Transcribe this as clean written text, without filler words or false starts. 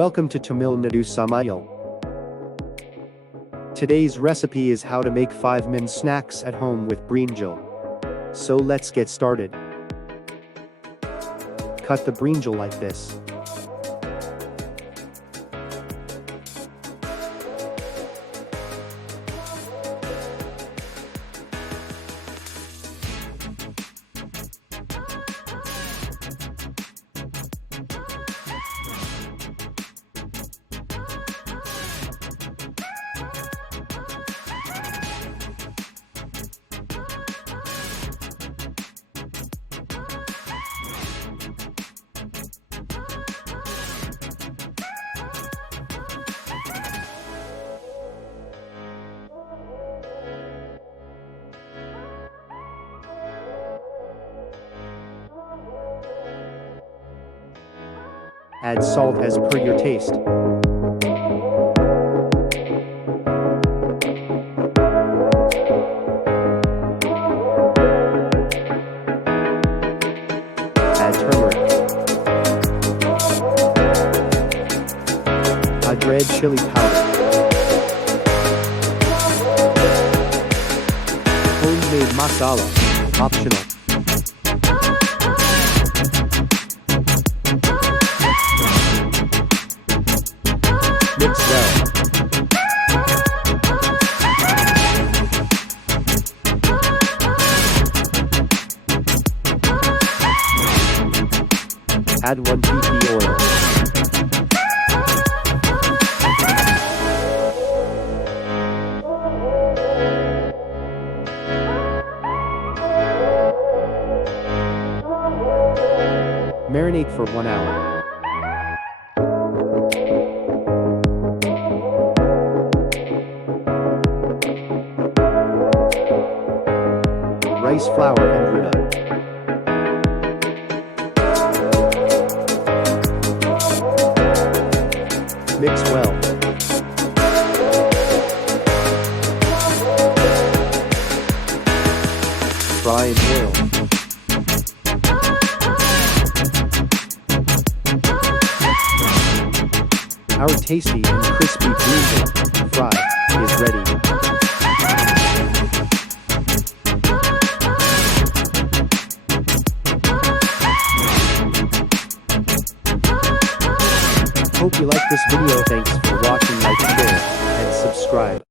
Welcome to Tamil Nadu Samayal. Today's recipe is how to make 5-min snacks at home with brinjal. So let's get started. Cut the brinjal like this. Add salt as per your taste. Add turmeric. Add red chili powder. Homemade masala, optional. Mix well. Add 1 pp oil. Marinate for 1 hour. Rice flour and ruda. Mix well. Fry in oil. Our tasty and crispy brinjal fry is ready. Hope you like this video. Thanks for watching, like, share, and subscribe.